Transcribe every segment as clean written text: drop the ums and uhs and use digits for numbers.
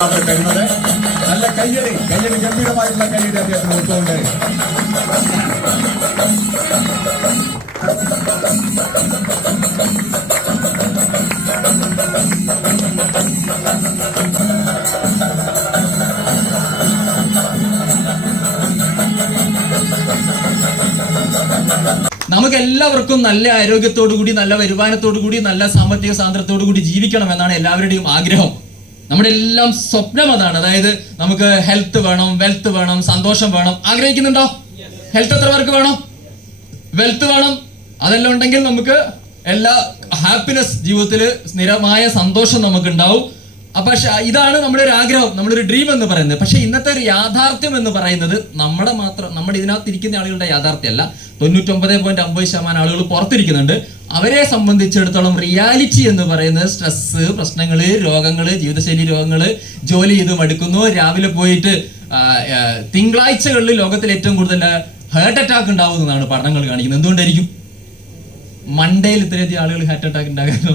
തരുന്നത്. നല്ല കയ്യടി ഗംഭീരമായിട്ടുള്ള കയ്യടി അദ്ദേഹത്തിന് കൊടുത്തുകൊണ്ട് നമുക്ക് എല്ലാവർക്കും നല്ല ആരോഗ്യത്തോടു കൂടി, നല്ല വരുമാനത്തോടു കൂടി, നല്ല സാമ്പത്തിക സാന്ദ്രത്തോടു കൂടി ജീവിക്കണം എന്നാണ് എല്ലാവരുടെയും ആഗ്രഹം. നമ്മുടെ എല്ലാം സ്വപ്നം അതാണ്. അതായത് നമുക്ക് ഹെൽത്ത് വേണം, വെൽത്ത് വേണം, സന്തോഷം വേണം. ആഗ്രഹിക്കുന്നുണ്ടോ? ഹെൽത്ത് എത്ര പേർക്ക് വേണം? വെൽത്ത് വേണം. അതെല്ലാം ഉണ്ടെങ്കിൽ നമുക്ക് എല്ലാ ഹാപ്പിനെസ്, ജീവിതത്തിൽ സ്ഥിരമായ സന്തോഷം നമുക്ക് ഉണ്ടാവും. അപ്പൊ ഇതാണ് നമ്മുടെ ഒരു ആഗ്രഹം, നമ്മുടെ ഒരു ഡ്രീം എന്ന് പറയുന്നത്. പക്ഷെ ഇന്നത്തെ ഒരു യാഥാർത്ഥ്യം എന്ന് പറയുന്നത് നമ്മുടെ ഇതിനകത്ത് ഇരിക്കുന്ന ആളുകളുടെ യാഥാർത്ഥ്യമല്ല. 99.50% ആളുകൾ പുറത്തിരിക്കുന്നുണ്ട്. അവരെ സംബന്ധിച്ചിടത്തോളം റിയാലിറ്റി എന്ന് പറയുന്നത് സ്ട്രെസ്, പ്രശ്നങ്ങള്, രോഗങ്ങള്, ജീവിതശൈലി രോഗങ്ങള്, ജോലി ചെയ്ത് മടുക്കുന്നു, രാവിലെ പോയിട്ട് തിങ്കളാഴ്ചകളിൽ ലോകത്തിൽ ഏറ്റവും കൂടുതൽ ഹാർട്ട് അറ്റാക്ക് ഉണ്ടാവുന്നതാണ് പഠനങ്ങൾ കാണിക്കുന്നത്. എന്തുകൊണ്ടായിരിക്കും മൺഡേയിൽ ഇത്രയധികം ആളുകൾ ഹാർട്ട് അറ്റാക്ക് ഉണ്ടാകാനോ?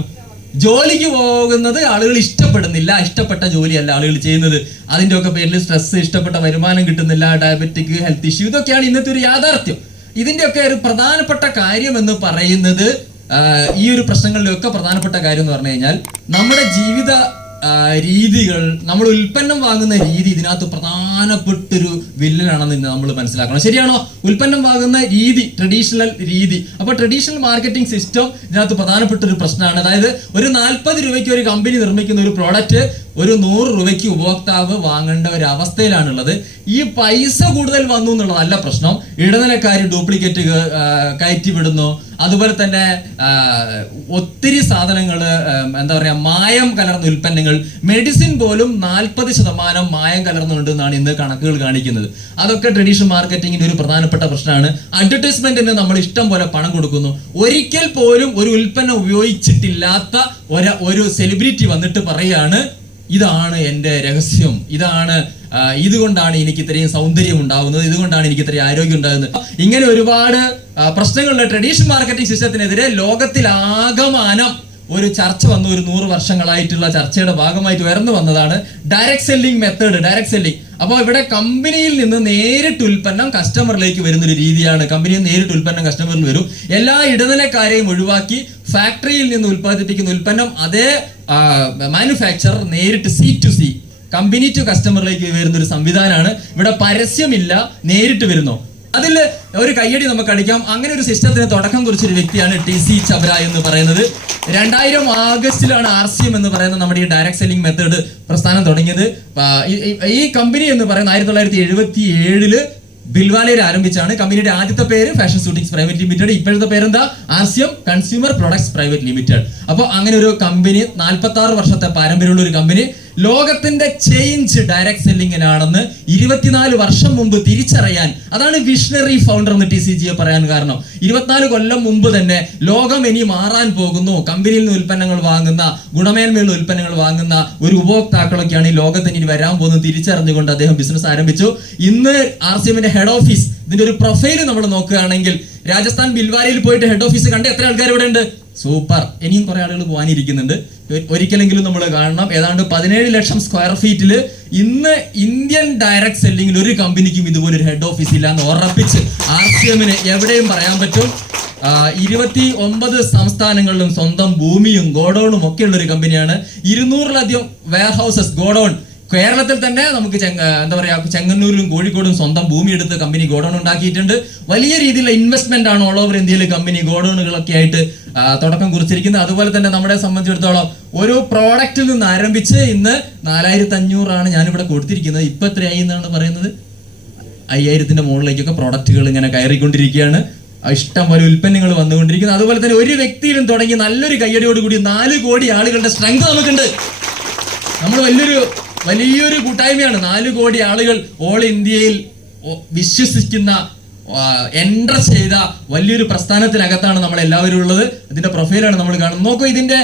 ജോലിക്ക് പോകുന്നത് ആളുകൾ ഇഷ്ടപ്പെടുന്നില്ല, ഇഷ്ടപ്പെട്ട ജോലിയല്ല ആളുകൾ ചെയ്യുന്നത്. അതിൻ്റെ ഒക്കെ പേരിൽ സ്ട്രെസ്, ഇഷ്ടപ്പെട്ട വരുമാനം കിട്ടുന്നില്ല, ഡയബറ്റിക്, ഹെൽത്ത് ഇഷ്യൂ, ഇതൊക്കെയാണ് ഇന്നത്തെ ഒരു യാഥാർത്ഥ്യം. ഇതിൻ്റെയൊക്കെ ഒരു പ്രധാനപ്പെട്ട കാര്യം എന്ന് പറയുന്നത്, ഈ ഒരു പ്രശ്നങ്ങളിലൊക്കെ പ്രധാനപ്പെട്ട കാര്യം എന്ന് പറഞ്ഞു കഴിഞ്ഞാൽ നമ്മുടെ ജീവിത രീതികൾ, നമ്മൾ ഉൽപ്പന്നം വാങ്ങുന്ന രീതി ഇതിനകത്ത് പ്രധാനപ്പെട്ടൊരു വില്ലനാണെന്ന് നമ്മൾ മനസ്സിലാക്കണം. ശരിയാണോ? ഉൽപ്പന്നം വാങ്ങുന്ന രീതി, ട്രഡീഷണൽ രീതി. അപ്പൊ ട്രഡീഷണൽ മാർക്കറ്റിംഗ് സിസ്റ്റം ഇതിനകത്ത് പ്രധാനപ്പെട്ട ഒരു പ്രശ്നമാണ്. അതായത് ഒരു 40 രൂപയ്ക്ക് ഒരു കമ്പനി നിർമ്മിക്കുന്ന ഒരു പ്രോഡക്റ്റ് ഒരു 100 രൂപയ്ക്ക് ഉപഭോക്താവ് വാങ്ങേണ്ട ഒരു അവസ്ഥയിലാണുള്ളത്. ഈ പൈസ കൂടുതൽ വന്നു എന്നുള്ളതല്ല പ്രശ്നം. ഇടനിലക്കാർ ഡ്യൂപ്ലിക്കേറ്റ് കയറ്റി വിടുന്നു. അതുപോലെ തന്നെ ഒത്തിരി സാധനങ്ങൾ, എന്താ പറയാ, മായം കലർന്ന ഉൽപ്പന്നങ്ങൾ, മെഡിസിൻ പോലും 40% മായം കലർന്നുണ്ട് എന്നാണ് ഇന്ന് കണക്കുകൾ കാണിക്കുന്നത്. അതൊക്കെ ട്രഡീഷണൽ മാർക്കറ്റിംഗിന്റെ ഒരു പ്രധാനപ്പെട്ട പ്രശ്നമാണ്. അഡ്വർടൈസ്മെന്റിന് നമ്മൾ ഇഷ്ടം പോലെ പണം കൊടുക്കുന്നു. ഒരിക്കൽ പോലും ഒരു ഉൽപ്പന്നം ഉപയോഗിച്ചിട്ടില്ലാത്ത ഒരു സെലിബ്രിറ്റി വന്നിട്ട് പറയാണ്, ഇതാണ് എൻ്റെ രഹസ്യം, ഇതുകൊണ്ടാണ് എനിക്ക് ഇത്രയും സൗന്ദര്യം ഉണ്ടാവുന്നത്, ഇതുകൊണ്ടാണ് എനിക്ക് ഇത്രയും ആരോഗ്യം ഉണ്ടാകുന്നത്. ഇങ്ങനെ ഒരുപാട് പ്രശ്നങ്ങളുള്ള ട്രഡീഷണൽ മാർക്കറ്റിംഗ് സിസ്റ്റത്തിനെതിരെ ലോകത്തിലാകമാനം ഒരു ചർച്ച വന്നു. ഒരു 100 വർഷങ്ങളായിട്ടുള്ള ചർച്ചയുടെ ഭാഗമായിട്ട് ഉയർന്നു വന്നതാണ് direct selling method, direct selling. അപ്പോൾ ഇവിടെ കമ്പനിയിൽ നിന്ന് നേരിട്ട് ഉൽപ്പന്നം കസ്റ്റമറിലേക്ക് വരുന്നൊരു രീതിയാണ്. കമ്പനിയിൽ നേരിട്ട് ഉൽപ്പന്നം കസ്റ്റമറിൽ വരും. എല്ലാ ഇടനിലക്കാരെയും ഒഴിവാക്കി ഫാക്ടറിയിൽ നിന്ന് ഉൽപ്പാദിപ്പിക്കുന്ന ഉൽപ്പന്നം അതേ മാനുഫാക്ചറർ നേരിട്ട് C2C, കമ്പനി ടു കസ്റ്റമറിലേക്ക് വരുന്ന ഒരു സംവിധാനമാണ്. ഇവിടെ പരസ്യമില്ല, നേരിട്ട് വരുന്നു. അതിൽ ഒരു കയ്യടി നമുക്ക് അടിക്കാം. അങ്ങനെ ഒരു സിസ്റ്റത്തിന് തുടക്കം കുറിച്ചൊരു വ്യക്തിയാണ് TC ചബ്ര എന്ന് പറയുന്നത്. 2000 ആഗസ്റ്റിലാണ് RCM എന്ന് പറയുന്ന നമ്മുടെ ഈ ഡയറക്ട് സെല്ലിംഗ് മെത്തേഡ് പ്രസ്ഥാനം തുടങ്ങിയത്. ഈ കമ്പനി എന്ന് പറയുന്നത് 1977 ബിൽവാലയിൽ ആരംഭിച്ചാണ്. കമ്പനിയുടെ ആദ്യത്തെ പേര് ഫാഷൻ ഷൂട്ടിംഗ്സ് പ്രൈവറ്റ് ലിമിറ്റഡ്. ഇപ്പോഴത്തെ പേരെന്താ? RCM consumer products private limited. അപ്പോൾ അങ്ങനെ ഒരു കമ്പനി, 46 വർഷത്തെ പാരമ്പര്യമുള്ള ഒരു കമ്പനി, ലോകത്തിന്റെ ചേഞ്ച് ഡയറക്ട് സെല്ലിങ്ങിനാണെന്ന് 24 വർഷം മുമ്പ് തിരിച്ചറിയാൻ, അതാണ് വിഷണറി ഫൗണ്ടർ എന്ന് TCGയെ പറയാൻ കാരണം. 24 കൊല്ലം മുമ്പ് തന്നെ ലോകം ഇനി മാറാൻ പോകുന്നു, കമ്പനിയിൽ നിന്ന് ഉൽപ്പന്നങ്ങൾ വാങ്ങുന്ന, ഗുണമേന്മയുള്ള ഉൽപ്പന്നങ്ങൾ വാങ്ങുന്ന ഒരു ഉപഭോക്താക്കളൊക്കെയാണ് ഈ ലോകത്തിന് ഇനി വരാൻ പോകുന്നത് തിരിച്ചറിഞ്ഞുകൊണ്ട് അദ്ദേഹം ബിസിനസ് ആരംഭിച്ചു. ഇന്ന് RCMന്റെ ഹെഡ് ഓഫീസ്, ഇതിന്റെ ഒരു പ്രൊഫൈല് നമ്മൾ നോക്കുകയാണെങ്കിൽ, രാജസ്ഥാൻ ബിൽവാരയിൽ പോയിട്ട് ഹെഡ് ഓഫീസ് കണ്ട് എത്ര ആൾക്കാർ ഇവിടെ ഉണ്ട്? സൂപ്പർ. ഇനിയും കുറെ ആളുകൾ പോകാനിരിക്കുന്നുണ്ട്. ഒരിക്കലെങ്കിലും നമ്മൾ കാണണം. ഏതാണ്ട് 17 ലക്ഷം സ്ക്വയർ ഫീറ്റില് ഇന്ന് ഇന്ത്യൻ ഡയറക്ട് സെല്ലിംഗിൽ ഒരു കമ്പനിക്കും ഇതുപോലെ ഒരു ഹെഡ് ഓഫീസ് ഇല്ല എന്ന് ഉറപ്പിച്ച് RCMന് എവിടെയും പറയാൻ പറ്റും. 29 സംസ്ഥാനങ്ങളിലും സ്വന്തം ഭൂമിയും ഗോഡൌണും ഒക്കെ ഉള്ള ഒരു കമ്പനിയാണ്. 200-ലധികം വെയർ ഹൗസസ്, ഗോഡൌൺ. കേരളത്തിൽ തന്നെ നമുക്ക് എന്താ പറയാ, ചെങ്ങന്നൂരിലും കോഴിക്കോടും സ്വന്തം ഭൂമി എടുത്ത് കമ്പനി ഗോഡൌൺ ഉണ്ടാക്കിയിട്ടുണ്ട്. വലിയ രീതിയിലുള്ള ഇൻവെസ്റ്റ്മെന്റ് ആണ് ഓൾ ഓവർ ഇന്ത്യയിൽ കമ്പനി ഗോഡൌണുകളൊക്കെ ആയിട്ട് തുടക്കം കുറിച്ചിരിക്കുന്നത്. അതുപോലെ തന്നെ നമ്മളെ സംബന്ധിച്ചിടത്തോളം ഒരു പ്രോഡക്റ്റിൽ നിന്ന് ആരംഭിച്ച് ഇന്ന് 4500 ഞാനിവിടെ കൊടുത്തിരിക്കുന്നത്. ഇപ്പൊ എത്രയായി എന്നാണ് പറയുന്നത്? 5000-ന്റെ മുകളിലേക്കൊക്കെ പ്രോഡക്റ്റുകൾ ഇങ്ങനെ കയറിക്കൊണ്ടിരിക്കുകയാണ്. ഇഷ്ടം പോലെ ഉൽപ്പന്നങ്ങൾ വന്നുകൊണ്ടിരിക്കുന്നത്. അതുപോലെ തന്നെ ഒരു വ്യക്തിയിലും തുടങ്ങി നല്ലൊരു കയ്യടിയോടുകൂടി 4 കോടി ആളുകളുടെ സ്ട്രെങ്ത് നമുക്കുണ്ട്. നമ്മൾ വലിയൊരു കൂട്ടായ്മയാണ്. 4 കോടി ആളുകൾ ഓൾ ഇന്ത്യയിൽ വിശ്വസിക്കുന്ന, എൻറ്റർ ചെയ്ത വലിയൊരു പ്രസ്ഥാനത്തിനകത്താണ് നമ്മൾ എല്ലാവരും ഉള്ളത്. ഇതിന്റെ പ്രൊഫൈലാണ് നമ്മൾ കാണുന്നത്. നോക്കൂ, ഇതിന്റെ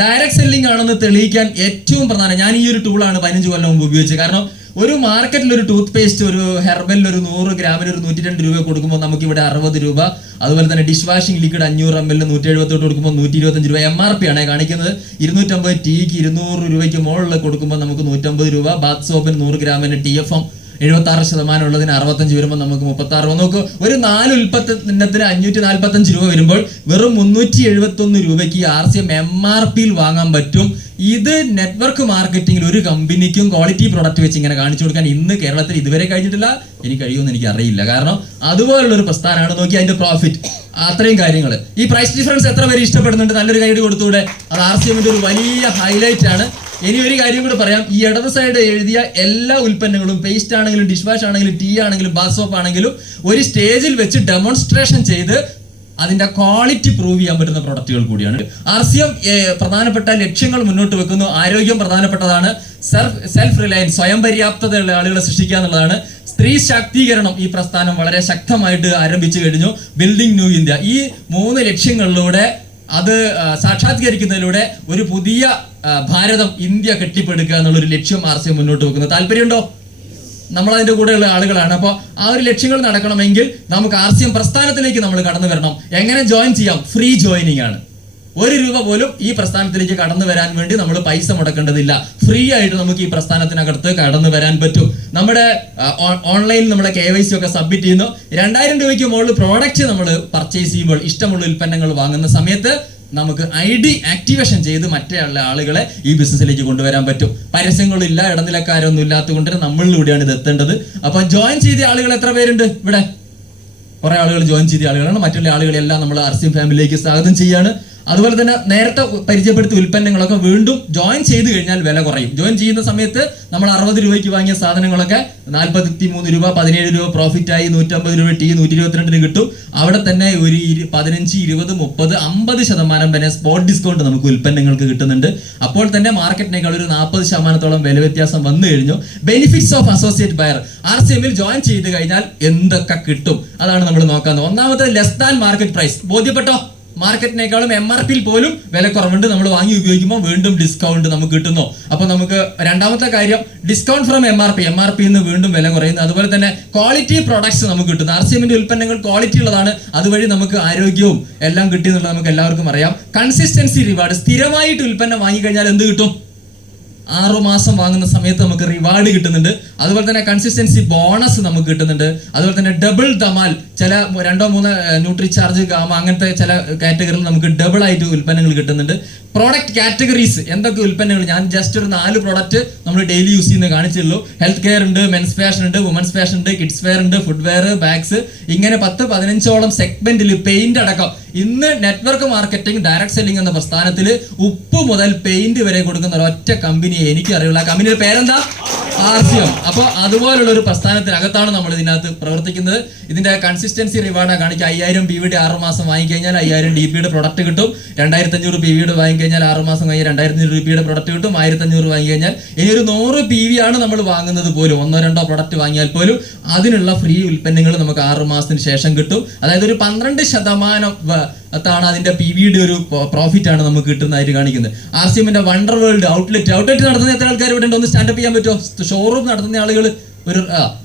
ഡയറക്ട് സെല്ലിംഗ് ആണെന്ന് തെളിയിക്കാൻ ഏറ്റവും പ്രധാനം, ഞാൻ ഈ ഒരു ടൂളാണ് 15 കൊല്ലം മുമ്പ് ഉപയോഗിച്ചത്. കാരണം ഒരു മാർക്കറ്റിൽ ഒരു ടൂത്ത് പേസ്റ്റ് ഒരു ഹെർബലിന് ഒരു 100 ഗ്രാമിന് ഒരു 102 രൂപ കൊടുക്കുമ്പോൾ നമുക്ക് ഇവിടെ 60 രൂപ. അതുപോലെ തന്നെ ഡിഷ് വാഷിംഗ് ലിക്വിഡ് 500 ml 178 കൊടുക്കുമ്പോൾ 125 രൂപ. MRP ആണ് കാണിക്കുന്നത്. 250 ടീക്ക് 200 രൂപയ്ക്ക് മുകളിൽ കൊടുക്കുമ്പോൾ നമുക്ക് 150 രൂപ. ബാത്ത് സോപ്പിന് 100 ഗ്രാമിന് TFM 76% ഉള്ളതിന് 65 വരുമ്പോൾ നമുക്ക് 36 രൂപ. നോക്ക്, ഒരു 4 ഉൽപ്പന്നത്തിന് 545 രൂപ വരുമ്പോൾ വെറും 371 രൂപയ്ക്ക് RCM MRPയിൽ വാങ്ങാൻ പറ്റും. ഇത് നെറ്റ്വർക്ക് മാർക്കറ്റിംഗിൽ ഒരു കമ്പനിക്കും ക്വാളിറ്റി പ്രൊഡക്റ്റ് വെച്ച് ഇങ്ങനെ കാണിച്ചു കൊടുക്കാൻ ഇന്ന് കേരളത്തിൽ ഇതുവരെ കഴിഞ്ഞിട്ടില്ല. എനിക്ക് കഴിയുമെന്ന് എനിക്ക് അറിയില്ല. കാരണം അതുപോലുള്ള ഒരു പ്രസ്ഥാനമാണ്. നോക്കി അതിന്റെ പ്രോഫിറ്റ്, അത്രയും കാര്യങ്ങൾ. ഈ പ്രൈസ് ഡിഫറൻസ് എത്ര പേര് ഇഷ്ടപ്പെടുന്നുണ്ട്? നല്ലൊരു ഗൈഡ് കൊടുത്തൂടെ? അത് RCMന്റെ ഒരു വലിയ ഹൈലൈറ്റ് ആണ്. ഇനി ഒരു കാര്യം കൂടെ പറയാം. ഈ ഇടത് സൈഡ് എഴുതിയ എല്ലാ ഉൽപ്പന്നങ്ങളും, പേസ്റ്റ് ആണെങ്കിലും ഡിഷ് വാഷ് ആണെങ്കിലും ടീ ആണെങ്കിലും ബാത്ത് സോപ്പ് ആണെങ്കിലും, ഒരു സ്റ്റേജിൽ വെച്ച് ഡെമോൺസ്ട്രേഷൻ ചെയ്ത് അതിന്റെ ക്വാളിറ്റി പ്രൂവ് ചെയ്യാൻ പറ്റുന്ന പ്രൊഡക്റ്റുകൾ കൂടിയാണ്. RCM പ്രധാനപ്പെട്ട ലക്ഷ്യങ്ങൾ മുന്നോട്ട് വെക്കുന്നു. ആരോഗ്യം പ്രധാനപ്പെട്ടതാണ്. സെൽഫ് റിലയൻസ്, സ്വയം പര്യാപ്തതയുള്ള ആളുകളെ സൃഷ്ടിക്കുക എന്നുള്ളതാണ്. സ്ത്രീ ശാക്തീകരണം ഈ പ്രസ്ഥാനം വളരെ ശക്തമായിട്ട് ആരംഭിച്ചു കഴിഞ്ഞു. ബിൽഡിംഗ് ന്യൂ ഇന്ത്യ, ഈ 3 ലക്ഷ്യങ്ങളിലൂടെ അത് സാക്ഷാത്കരിക്കുന്നതിലൂടെ ഒരു പുതിയ ഭാരതം, ഇന്ത്യ കെട്ടിപ്പടുക്കുക എന്നുള്ളൊരു ലക്ഷ്യം RCM മുന്നോട്ട് വെക്കുന്നത്. താല്പര്യമുണ്ടോ? നമ്മൾ അതിന്റെ കൂടെയുള്ള ആളുകളാണ്. അപ്പോൾ ആ ഒരു ലക്ഷ്യങ്ങൾ നടക്കണമെങ്കിൽ നമുക്ക് RCM പ്രസ്ഥാനത്തിലേക്ക് നമ്മൾ കടന്നു വരണം. എങ്ങനെ ജോയിൻ ചെയ്യാം? ഫ്രീ ജോയിനിങ് ആണ്. 1 രൂപ പോലും ഈ പ്രസ്ഥാനത്തിലേക്ക് കടന്നു വരാൻ വേണ്ടി നമ്മൾ പൈസ മുടക്കേണ്ടതില്ല. ഫ്രീ ആയിട്ട് നമുക്ക് ഈ പ്രസ്ഥാനത്തിനകത്ത് കടന്നു വരാൻ പറ്റും. നമ്മുടെ ഓൺലൈനിൽ നമ്മുടെ KYC ഒക്കെ സബ്മിറ്റ് ചെയ്യുന്നു. 2000 രൂപയ്ക്ക് മുകളിൽ പ്രോഡക്റ്റ് നമ്മൾ പർച്ചേസ് ചെയ്യുമ്പോൾ, ഇഷ്ടമുള്ള ഉൽപ്പന്നങ്ങൾ വാങ്ങുന്ന സമയത്ത് നമുക്ക് ID ആക്ടിവേഷൻ ചെയ്ത് മറ്റേ ആളുകളെ ഈ ബിസിനസ്സിലേക്ക് കൊണ്ടുവരാൻ പറ്റും. പരസ്യങ്ങളില്ല, ഇടനിലക്കാരൊന്നും ഇല്ലാത്തതുകൊണ്ട് നമ്മളിലൂടെയാണ് ഇത് എത്തേണ്ടത്. അപ്പൊ ജോയിൻ ചെയ്ത ആളുകൾ എത്ര പേരുണ്ട് ഇവിടെ? കുറെ ആളുകൾ ജോയിൻ ചെയ്ത ആളുകളാണ്. മറ്റുള്ള ആളുകളെല്ലാം നമ്മൾ RCM ഫാമിലിയിലേക്ക് സ്വാഗതം ചെയ്യാണ്. അതുപോലെ തന്നെ നേരത്തെ പരിചയപ്പെടുത്തിയ ഉൽപ്പന്നങ്ങളൊക്കെ വീണ്ടും ജോയിൻ ചെയ്ത് കഴിഞ്ഞാൽ വില കുറയും. ജോയിൻ ചെയ്യുന്ന സമയത്ത് നമ്മൾ 60 രൂപയ്ക്ക് വാങ്ങിയ സാധനങ്ങളൊക്കെ 43 രൂപ 17 രൂപ പ്രോഫിറ്റ് ആയി 150 രൂപ ടീ 122 കിട്ടും. അവിടെ തന്നെ ഒരു 15, 20, 30, 50% വരെ സ്പോട്ട് ഡിസ്കൗണ്ട് നമുക്ക് ഉൽപ്പന്നങ്ങൾക്ക് കിട്ടുന്നുണ്ട്. അപ്പോൾ തന്നെ മാർക്കറ്റിനേക്കാൾ ഒരു 40% വില വ്യത്യാസം വന്നു കഴിഞ്ഞു. ബെനിഫിറ്റ്സ് ഓഫ് അസോസിയേറ്റ് ബയർ, RCMൽ ജോയിൻ ചെയ്ത് കഴിഞ്ഞാൽ എന്തൊക്കെ കിട്ടും അതാണ് നമ്മൾ നോക്കുന്നത്. ഒന്നാമത്തെ ലെസ് ദാൻ മാർക്കറ്റ് പ്രൈസ്. ബോധ്യപ്പെട്ടോ? മാർക്കറ്റിനേക്കാളും MRPയിൽ പോലും വില കുറവുണ്ട്. നമ്മൾ വാങ്ങി ഉപയോഗിക്കുമ്പോൾ വീണ്ടും ഡിസ്കൗണ്ട് നമുക്ക് കിട്ടുന്നു. അപ്പൊ നമുക്ക് രണ്ടാമത്തെ കാര്യം ഡിസ്കൗണ്ട് ഫ്രം MRPയിൽ നിന്ന് വീണ്ടും വില കുറയുന്നു. അതുപോലെ തന്നെ ക്വാളിറ്റി പ്രൊഡക്ട്സ് നമുക്ക് കിട്ടുന്നു. RCMന്റെ ഉൽപ്പന്നങ്ങൾ ക്വാളിറ്റി ഉള്ളതാണ്. അതുവഴി നമുക്ക് ആരോഗ്യവും എല്ലാം കിട്ടി എന്നുള്ളത് നമുക്ക് എല്ലാവർക്കും അറിയാം. കൺസിസ്റ്റൻസി റിവാർഡ്, സ്ഥിരമായിട്ട് ഉൽപ്പന്നം വാങ്ങിക്കഴിഞ്ഞാൽ എന്ത് കിട്ടും? 6 മാസം വാങ്ങുന്ന സമയത്ത് നമുക്ക് റിവാർഡ് കിട്ടുന്നുണ്ട്. അതുപോലെ തന്നെ കൺസിസ്റ്റൻസി ബോണസ് നമുക്ക് കിട്ടുന്നുണ്ട്. അതുപോലെ തന്നെ ഡബിൾ ധമാൽ, ചില 2-3 ന്യൂട്രി ചാർജ് ഗാമ അങ്ങനത്തെ ചില കാറ്റഗറിയിൽ നമുക്ക് ഡബിൾ ആയിട്ട് ഉൽപ്പന്നങ്ങൾ കിട്ടുന്നുണ്ട്. പ്രോഡക്റ്റ് കാറ്റഗറീസ്, എന്തൊക്കെ ഉൽപ്പന്നങ്ങൾ, ഞാൻ ജസ്റ്റ് ഒരു 4 പ്രോഡക്റ്റ് നമ്മൾ ഡെയിലി യൂസ് ചെയ്യുന്നത് കാണിച്ചുള്ളൂ. ഹെൽത്ത് കെയർ ഉണ്ട്, മെൻസ് ഫാഷൻ ഉണ്ട്, വുമൻസ് ഫാഷൻ ഉണ്ട്, കിഡ്സ് വെയർ ഉണ്ട്, ഫുഡ് വെയർ, ബാഗ്സ്, ഇങ്ങനെ 10-15ഓളം സെഗ്മെന്റിൽ പെയിന്റ് അടക്കം. ഇന്ന് നെറ്റ്വർക്ക് മാർക്കറ്റിംഗ് ഡയറക്ട് സെല്ലിംഗ് എന്ന പ്രസ്ഥാനത്തിൽ ഉപ്പ് മുതൽ പെയിന്റ് വരെ കൊടുക്കുന്ന ഒരൊറ്റ കമ്പനിയെ എനിക്ക് അറിയുള്ള. ആ കമ്പനിയുടെ പേരെന്താ? RCM. അപ്പോൾ അതുപോലുള്ള ഒരു പ്രസ്ഥാനത്തിനകത്താണ് നമ്മൾ ഇതിനകത്ത് പ്രവർത്തിക്കുന്നത്. ഇതിന്റെ കൺസിസ്റ്റൻസി റിവാർഡ് കാണിക്കുക. 5000 PVയുടെ 6 മാസം വാങ്ങിക്കഴിഞ്ഞാൽ 5000 DPയുടെ പ്രൊഡക്റ്റ് കിട്ടും. 2500 PVയുടെ വാങ്ങിക്കഴിഞ്ഞാൽ 6 മാസം കഴിഞ്ഞാൽ 2500 രൂപയുടെ പ്രൊഡക്റ്റ് കിട്ടും. 1500 വാങ്ങിക്കഴിഞ്ഞാൽ ഇനി ഒരു 100 PV ആണ് നമ്മൾ വാങ്ങുന്നത് പോലും, 1-2 പ്രൊഡക്റ്റ് വാങ്ങിയാൽ പോലും അതിനുള്ള ഫ്രീ ഉൽപ്പന്നങ്ങൾ നമുക്ക് 6 മാസത്തിന് ശേഷം കിട്ടും. അതായത് ഒരു 12% ാണ് അതിന്റെ PVയുടെ ഒരു പ്രോഫിറ്റ് ആണ് നമുക്ക് കിട്ടുന്നതായിട്ട് കാണിക്കുന്നത്. RCMന്റെ വണ്ടർ വേൾഡ് ഔട്ട്ലെറ്റ് നടത്തുന്ന എത്ര ആൾക്കാർ ഇവിടെ ഉണ്ട്? ഒന്ന് സ്റ്റാൻഡപ്പ് ചെയ്യാൻ പറ്റുമോ? ഷോറൂം നടത്തുന്ന ആളുകൾ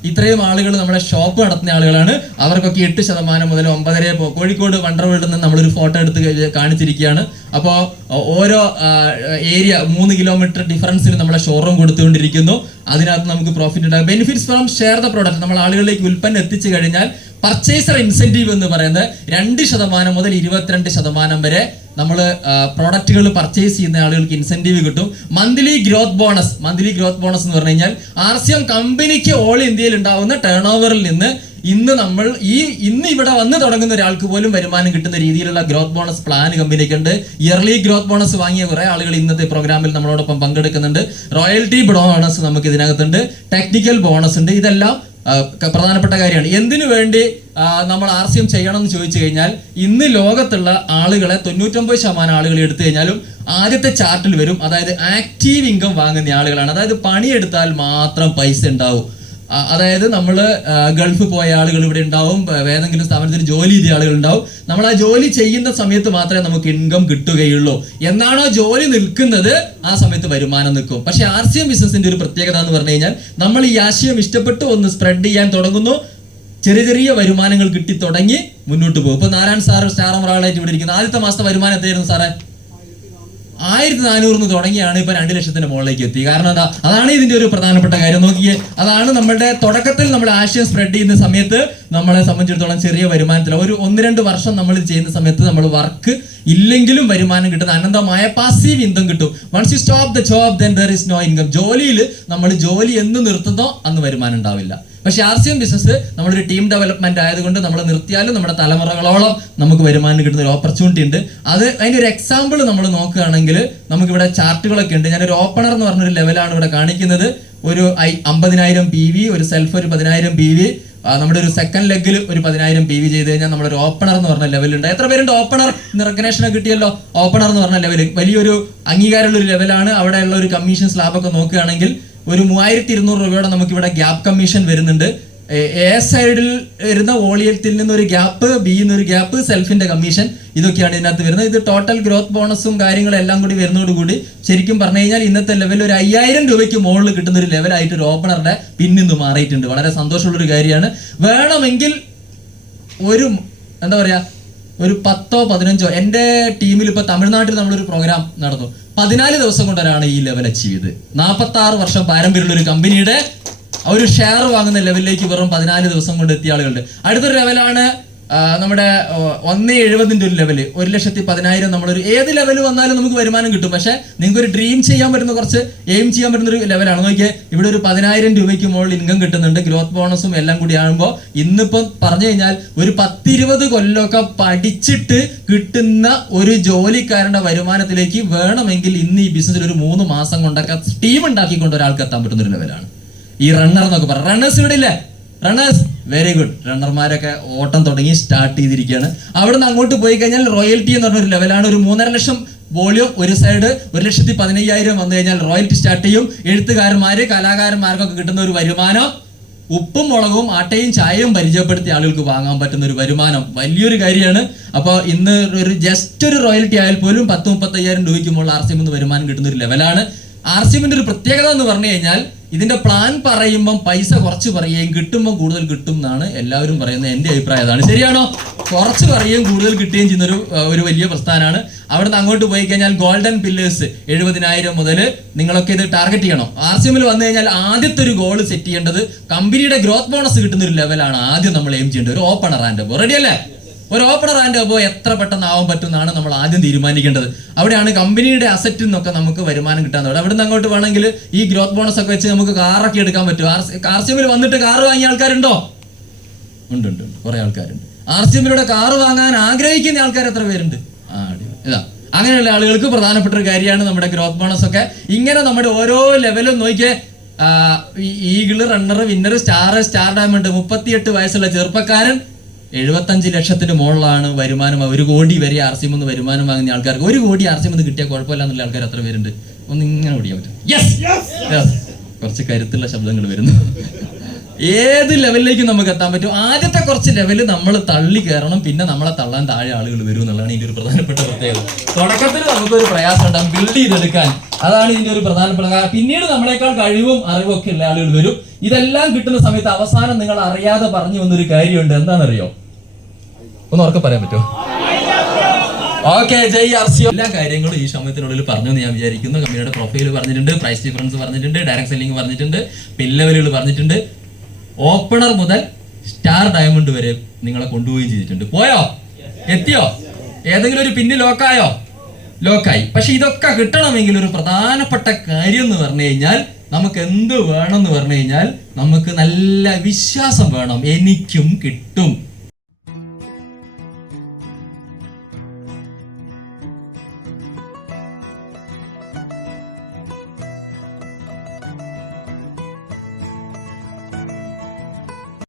ഇത്രയും ആളുകൾ നമ്മുടെ ഷോപ്പ് നടത്തുന്ന ആളുകളാണ്. അവർക്കൊക്കെ 8% മുതൽ 9.5 കോഴിക്കോട് വണ്ടർ വേൾഡിൽ നിന്ന് നമ്മളൊരു ഫോട്ടോ എടുത്ത് കാണിച്ചിരിക്കുകയാണ്. അപ്പോൾ ഓരോ ഏരിയ 3 കിലോമീറ്റർ ഡിഫറൻസിൽ നമ്മളെ ഷോറൂം കൊടുത്തുകൊണ്ടിരിക്കുന്നു. അതിനകത്ത് നമുക്ക് പ്രോഫിറ്റ് ഉണ്ടാകും. Benefits from share the product, നമ്മൾ ആളുകളിലേക്ക് ഉൽപ്പന്നം എത്തിച്ചു കഴിഞ്ഞാൽ പർച്ചേസർ ഇൻസെന്റീവ് എന്ന് പറയുന്നത് 2% മുതൽ 22% വരെ നമ്മൾ പ്രോഡക്റ്റുകൾ പർച്ചേസ് ചെയ്യുന്ന ആളുകൾക്ക് ഇൻസെന്റീവ് കിട്ടും. മന്ത്ലി ഗ്രോത്ത് ബോണസ് എന്ന് പറഞ്ഞു കഴിഞ്ഞാൽ RCM കമ്പനിക്ക് ഓൾ ഇന്ത്യയിൽ ഉണ്ടാവുന്ന ടേൺ ഓവറിൽ നിന്ന് ഇന്ന് ഇവിടെ വന്ന് തുടങ്ങുന്ന ഒരാൾക്ക് പോലും വരുമാനം കിട്ടുന്ന രീതിയിലുള്ള ഗ്രോത്ത് ബോണസ് പ്ലാൻ കമ്പനിക്ക് ഉണ്ട്. ഇയർലി ഗ്രോത്ത് ബോണസ് വാങ്ങിയ കുറെ ആളുകൾ ഇന്നത്തെ പ്രോഗ്രാമിൽ നമ്മളോടൊപ്പം പങ്കെടുക്കുന്നുണ്ട്. റോയൽറ്റി ബോണസ് നമുക്ക് ഇതിനകത്തുണ്ട്. ടെക്നിക്കൽ ബോണസ് ഉണ്ട്. ഇതെല്ലാം പ്രധാനപ്പെട്ട കാര്യമാണ്. എന്തിനു വേണ്ടി നമ്മൾ RCM ചെയ്യണം എന്ന് ചോദിച്ചു കഴിഞ്ഞാൽ, ഇന്ന് ലോകത്തുള്ള ആളുകളെ 99% ആളുകൾ എടുത്തു കഴിഞ്ഞാലും ആദ്യത്തെ ചാർട്ടിൽ വരും. അതായത് ആക്റ്റീവ് ഇൻകം വാങ്ങുന്ന ആളുകളാണ്. അതായത് പണിയെടുത്താൽ മാത്രം പൈസ ഉണ്ടാവും. അതായത് നമ്മൾ ഗൾഫ് പോയ ആളുകൾ ഇവിടെ ഉണ്ടാവും, ഏതെങ്കിലും സ്ഥാപനത്തിൽ ജോലി ചെയ്ത ആളുകൾ ഉണ്ടാവും. നമ്മൾ ആ ജോലി ചെയ്യുന്ന സമയത്ത് മാത്രമേ നമുക്ക് ഇൻകം കിട്ടുകയുള്ളൂ. എന്നാണോ ജോലി നിൽക്കുന്നത് ആ സമയത്ത് വരുമാനം നിൽക്കും. പക്ഷെ RCM ബിസിനസിന്റെ ഒരു പ്രത്യേകത എന്ന് പറഞ്ഞു കഴിഞ്ഞാൽ നമ്മൾ ഈ ആശയം ഇഷ്ടപ്പെട്ട് ഒന്ന് സ്പ്രെഡ് ചെയ്യാൻ തുടങ്ങുന്നു, ചെറിയ ചെറിയ വരുമാനങ്ങൾ കിട്ടി തുടങ്ങി മുന്നോട്ട് പോകും. ഇപ്പൊ നാരായൺ സാറ് സ്റ്റാർ ഒരാളായിട്ട് ഇവിടെ ഇരിക്കുന്നത്. ആദ്യത്തെ മാസത്തെ വരുമാനം എത്രയായിരുന്നു സാറേ? 1400 തുടങ്ങിയാണ് ഇപ്പൊ 2 ലക്ഷത്തിന്റെ മുകളിലേക്ക് എത്തി. കാരണം എന്താ? അതാണ് ഇതിന്റെ ഒരു പ്രധാനപ്പെട്ട കാര്യം. നോക്കിയേ, അതാണ് നമ്മുടെ തുടക്കത്തിൽ നമ്മൾ ആശയം സ്പ്രെഡ് ചെയ്യുന്ന സമയത്ത് നമ്മളെ സംബന്ധിച്ചിടത്തോളം ചെറിയ വരുമാനത്തിൽ ഒരു 1-2 വർഷം നമ്മൾ ഇത് ചെയ്യുന്ന സമയത്ത് നമ്മൾ വർക്ക് ഇല്ലെങ്കിലും വരുമാനം കിട്ടുന്ന അനന്തമായ പാസീവ് ഇൻകം കിട്ടും. Once you stop the job then there is no income. ജോലിയിൽ നമ്മൾ ജോലി എന്ന് നിർത്തുന്നോ അന്ന് വരുമാനം ഉണ്ടാവില്ല. പക്ഷെ RCM ബിസിനസ് നമ്മളൊരു ടീം ഡെവലപ്മെന്റ് ആയതുകൊണ്ട് നമ്മൾ നിർത്തിയാലും നമ്മുടെ തലമുറകളോളം നമുക്ക് വരുമാനം കിട്ടുന്ന ഒരു ഓപ്പർച്യൂണിറ്റി ഉണ്ട്. അതിന്റെ ഒരു എക്സാമ്പിൾ നമ്മൾ നോക്കുകയാണെങ്കിൽ നമുക്കിവിടെ ചാർട്ടുകളൊക്കെ ഉണ്ട്. ഞാനൊരു ഓപ്പണർ എന്ന് പറഞ്ഞൊരു ലെവലാണ് ഇവിടെ കാണിക്കുന്നത്. ഒരു 50,000 PV, ഒരു സെൽഫ് ഒരു 10,000 PV, നമ്മുടെ ഒരു സെക്കൻഡ് ലെഗിൽ ഒരു 10,000 PV ചെയ്ത് കഴിഞ്ഞാൽ നമ്മളൊരു ഓപ്പണർ എന്ന് പറഞ്ഞ ലെവലുണ്ട്. എത്ര പേരുണ്ട് ഓപ്പണർ? റെക്കഗ്നേഷൻ കിട്ടിയല്ലോ. ഓപ്പണർ എന്ന് പറഞ്ഞ ലെവൽ വലിയൊരു അംഗീകാരമുള്ള ഒരു ലെവലാണ്. അവിടെയുള്ള ഒരു കമ്മീഷൻ സ്ലാബൊക്കെ നോക്കുകയാണെങ്കിൽ ഒരു 3200 രൂപയുടെ നമുക്ക് ഇവിടെ ഗ്യാപ്പ് കമ്മീഷൻ വരുന്നുണ്ട്. എ സൈഡിൽ വരുന്ന വോളിയത്തിൽ നിന്നൊരു ഗ്യാപ്പ്, ബി എന്നൊരു ഗ്യാപ്പ്, സെൽഫിന്റെ കമ്മീഷൻ, ഇതൊക്കെയാണ് ഇതിനകത്ത് വരുന്നത്. ഇത് ടോട്ടൽ ഗ്രോത്ത് ബോണസും കാര്യങ്ങളും എല്ലാം കൂടി വരുന്നതോടുകൂടി ശരിക്കും പറഞ്ഞു കഴിഞ്ഞാൽ ഇന്നത്തെ ലെവൽ ഒരു 5000 രൂപയ്ക്ക് മുകളിൽ കിട്ടുന്ന ഒരു ലെവലായിട്ട് ഒരു ഓപ്പണറുടെ പിന്നിന്ന് മാറിയിട്ടുണ്ട്. വളരെ സന്തോഷമുള്ളൊരു കാര്യമാണ്. വേണമെങ്കിൽ ഒരു എന്താ പറയാ ഒരു 10ഓ 15ഓ, എൻ്റെ ടീമിൽ ഇപ്പൊ തമിഴ്നാട്ടിൽ നമ്മളൊരു പ്രോഗ്രാം നടന്നു. 14 ദിവസം കൊണ്ടൊരാണ് ഈ ലെവൽ അച്ചീവ് ചെയ്ത്. 46 വർഷം പാരമ്പര്യമുള്ള ഒരു കമ്പനിയുടെ ഒരു ഷെയർ വാങ്ങുന്ന ലെവലിലേക്ക് വെറും 14 ദിവസം കൊണ്ട് എത്തിയ ആളുകളുണ്ട്. അടുത്തൊരു ലെവലാണ് നമ്മുടെ 1.70 ഒരു ലെവല്, 1,10,000. നമ്മളൊരു ഏത് ലെവൽ വന്നാലും നമുക്ക് വരുമാനം കിട്ടും. പക്ഷെ നിങ്ങൾക്ക് ഒരു ഡ്രീം ചെയ്യാൻ പറ്റുന്ന, കുറച്ച് എയിം ചെയ്യാൻ പറ്റുന്ന ഒരു ലെവലാണ്. നോക്കിയേ, ഇവിടെ ഒരു 10,000 രൂപയ്ക്ക് മുകളിൽ ഇൻകം കിട്ടുന്നുണ്ട്. ഗ്രോത്ത് ബോണസും എല്ലാം കൂടി ആകുമ്പോൾ ഇന്നിപ്പം പറഞ്ഞു കഴിഞ്ഞാൽ ഒരു 10-20 കൊല്ലമൊക്കെ പഠിച്ചിട്ട് കിട്ടുന്ന ഒരു ജോലിക്കാരന്റെ വരുമാനത്തിലേക്ക് വേണമെങ്കിൽ ഇന്ന് ഈ ബിസിനസ്സിൽ ഒരു 3 മാസം കൊണ്ടൊക്കെ ടീം ഉണ്ടാക്കിക്കൊണ്ട് ഒരാൾക്ക് എത്താൻ പറ്റുന്ന ഒരു ലെവലാണ് ഈ റണ്ണർ എന്നൊക്കെ പറയാം. റണ്ണേഴ്സ് ഇവിടെ ഇല്ലേ? Runners very good. റണ്ണർമാരൊക്കെ ഓട്ടം തുടങ്ങി സ്റ്റാർട്ട് ചെയ്തിരിക്കുകയാണ്. അവിടുന്ന് അങ്ങോട്ട് പോയി കഴിഞ്ഞാൽ റോയൽറ്റി എന്ന് പറഞ്ഞൊരു ലെവലാണ്. ഒരു 3.5 ലക്ഷം വോളിയം ഒരു സൈഡ്, 1,15,000 വന്നു കഴിഞ്ഞാൽ റോയൽറ്റി സ്റ്റാർട്ട് ചെയ്യും. എഴുത്തുകാരന്മാര്, കലാകാരന്മാർക്കൊക്കെ കിട്ടുന്ന ഒരു വരുമാനം, ഉപ്പും മുളകും ആട്ടയും ചായയും പരിചയപ്പെടുത്തിയ ആളുകൾക്ക് വാങ്ങാൻ പറ്റുന്ന ഒരു വരുമാനം വലിയൊരു കാര്യമാണ്. അപ്പോൾ ഇന്ന് ഒരു ജസ്റ്റ് ഒരു റോയൽറ്റി ആയാൽ പോലും 10-35,000 രൂപയ്ക്ക് മുകളിൽ RCM എന്ന് വരുമാനം കിട്ടുന്ന ഒരു ലെവലാണ്. RCMന്റെ ഒരു പ്രത്യേകത എന്ന് പറഞ്ഞു കഴിഞ്ഞാൽ ഇതിന്റെ പ്ലാൻ പറയുമ്പം പൈസ കുറച്ച് പറയുകയും കിട്ടുമ്പോൾ കൂടുതൽ കിട്ടും എന്നാണ് എല്ലാവരും പറയുന്നത്. എൻ്റെ അഭിപ്രായം അതാണ്. ശരിയാണോ? കുറച്ച് പറയുകയും കൂടുതൽ കിട്ടുകയും ചെയ്യുന്ന ഒരു വലിയ പ്രസ്ഥാനമാണ്. അവിടുന്ന് അങ്ങോട്ട് പോയി കഴിഞ്ഞാൽ ഗോൾഡൻ പില്ലേഴ്സ് 70,000 മുതൽ നിങ്ങളൊക്കെ ഇത് ടാർഗറ്റ് ചെയ്യണം. RCMൽ വന്നു കഴിഞ്ഞാൽ ആദ്യത്തെ ഒരു ഗോൾ സെറ്റ് ചെയ്യേണ്ടത് കമ്പനിയുടെ ഗ്രോത്ത് ബോണസ് കിട്ടുന്ന ഒരു ലെവലാണ് ആദ്യം നമ്മൾ എയിം ചെയ്യേണ്ടത്. ഒരു ഓപ്പണർ ആൻഡ് അബോ റെഡി അല്ലേ? ഒരു ഓപ്പണർ ആൻഡ് അബോ എത്ര പെട്ടെന്ന് ആവാൻ പറ്റുമെന്നാണ് നമ്മൾ ആദ്യം തീരുമാനിക്കേണ്ടത്. അവിടെയാണ് കമ്പനിയുടെ അസറ്റിൽ നിന്നൊക്കെ നമുക്ക് വരുമാനം കിട്ടാൻ തുടങ്ങും. അവിടുന്ന് അങ്ങോട്ട് വേണമെങ്കിൽ ഈ ഗ്രോത്ത് ബോണസ് ഒക്കെ വെച്ച് നമുക്ക് കാറൊക്കെ എടുക്കാൻ പറ്റും. RCMൽ വന്നിട്ട് കാറ് വാങ്ങിയ ആൾക്കാരുണ്ടോ? ഉണ്ട്, കുറെ ആൾക്കാരുണ്ട്. RCMലൂടെ കാറ് വാങ്ങാൻ ആഗ്രഹിക്കുന്ന ആൾക്കാർ എത്ര പേരുണ്ട്? ഇതാ, അങ്ങനെയുള്ള ആളുകൾക്ക് പ്രധാനപ്പെട്ട ഒരു കാര്യമാണ് നമ്മുടെ ഗ്രോത്ത് ബോണസ് ഒക്കെ. ഇങ്ങനെ നമ്മുടെ ഓരോ ലെവലും നോക്കിയേ, eagle, runner, winner, star diamond, 38 വയസ്സുള്ള ചെറുപ്പക്കാരൻ 75 ലക്ഷത്തിന് മുകളിലാണ് വരുമാനം. 1 കോടി വരെ RCM എന്ന് വരുമാനം വാങ്ങുന്ന ആൾക്കാർക്ക് 1 കോടി RCM എന്ന് കിട്ടിയാൽ കുഴപ്പമില്ല എന്നുള്ള ആൾക്കാർ എത്ര പേരുണ്ട്? ഒന്ന് ഇങ്ങനെ ഓടിയാൻ പറ്റും. കുറച്ച് കരുത്തുള്ള ശബ്ദങ്ങൾ വരുന്നു. ഏത് ലെവലിലേക്ക് നമുക്ക് എത്താൻ പറ്റും? ആദ്യത്തെ കുറച്ച് ലെവല് നമ്മൾ തള്ളി കയറണം, പിന്നെ നമ്മളെ തള്ളാൻ താഴെ ആളുകൾ വരും എന്നുള്ളതാണ് ഇതിന്റെ ഒരു പ്രധാനപ്പെട്ട പ്രത്യേകത. തുടക്കത്തിൽ നമുക്കൊരു പ്രയാസം ഉണ്ടാകും ബിൽഡ് ചെയ്തെടുക്കാൻ, അതാണ് ഇതിന്റെ ഒരു പ്രധാനപ്പെട്ട. പിന്നീട് നമ്മളെക്കാൾ കഴിവും അറിവും ഒക്കെ ഉള്ള ആളുകൾ വരും. ഇതെല്ലാം കിട്ടുന്ന സമയത്ത് അവസാനം നിങ്ങൾ അറിയാതെ പറഞ്ഞു വന്നൊരു കാര്യമുണ്ട്. എന്താണെന്നറിയോ? ഒന്ന് ഉറക്കെ പറയാൻ പറ്റുമോ? ഓക്കെ, ജയ് RCM. എല്ലാ കാര്യങ്ങളും ഈ സമയത്തിനുള്ളിൽ പറഞ്ഞു എന്ന് ഞാൻ വിചാരിക്കുന്നു. കമ്പനിയുടെ പ്രൊഫൈൽ പറഞ്ഞിട്ടുണ്ട്, പ്രൈസ് ഡിഫറൻസ് പറഞ്ഞിട്ടുണ്ട്, ഡയറക്ട് സെല്ലിംഗ് പറഞ്ഞിട്ടുണ്ട്, പിൻ ലെവലുകൾ പറഞ്ഞിട്ടുണ്ട്. ഓപ്പണർ മുതൽ സ്റ്റാർ ഡയമണ്ട് വരെ നിങ്ങളെ കൊണ്ടുപോവുകയും ചെയ്തിട്ടുണ്ട്. പോയോ? എത്തിയോ? ഏതെങ്കിലും ഒരു പിന്ന് ലോക്കായോ? ലോക്കായി. പക്ഷെ ഇതൊക്കെ കിട്ടണമെങ്കിൽ ഒരു പ്രധാനപ്പെട്ട കാര്യം എന്ന് പറഞ്ഞു കഴിഞ്ഞാൽ നമുക്ക് എന്ത് വേണം എന്ന് പറഞ്ഞു കഴിഞ്ഞാൽ നമുക്ക് നല്ല വിശ്വാസം വേണം. എനിക്കും കിട്ടും.